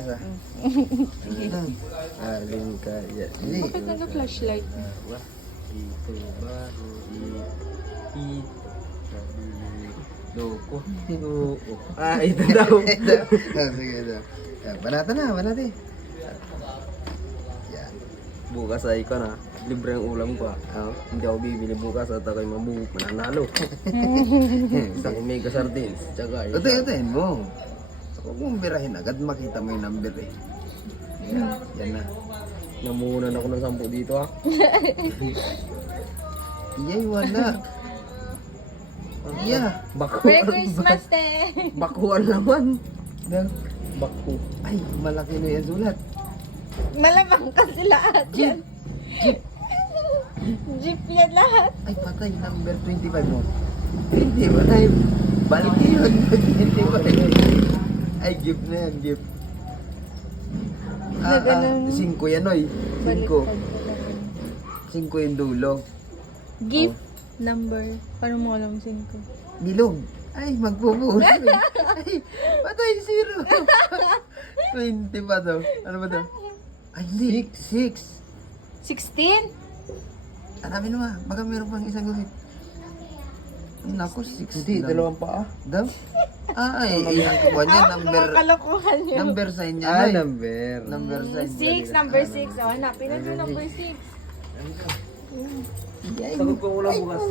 pag-asa. Aling kaya. Bakit nag-flashlight? Wah, ito bago ito. Loko. Oo. Ito daw. Sige daw. Banata na, banata eh. Yan. Bukas ay ko na. Libre ang ulam ko. Hindi ako bibili bukas at ako'y mananalo. Isang mega sardines. Tsaka isa. Ito mo. So, kung birahin agad, makita mo yung number eh. Yan na. Namunan ako ng 10 dito Iyay, wala. Yeah. Merry Christmas, te! Bakuan naman. Baku. Ay, malaki na yung sulat. Malamang ka sila at yan. Jeep yan lahat. Ay, patay. Number 25 mo. 25. Balik yun. 25. Ay, gift na yan. Gift. 5 yan, oy. 5 yung dulo. Gift number. Paano mo alam 5? Bilog. Ay, magpupuso. Ay, patay. 0. 20 pa to. Ano ba to? Ay, 6. 16? Hanapin mo baka meron pang isang gawin. Naku, 6. Hindi, dalawang paa. Daw? Ay, kuha niya, Kalokohan niyo. number sign niya. Number. Number sign. 6, number 6. O, hanapin na doon number 6. Yay. Sagot ko mula bukas.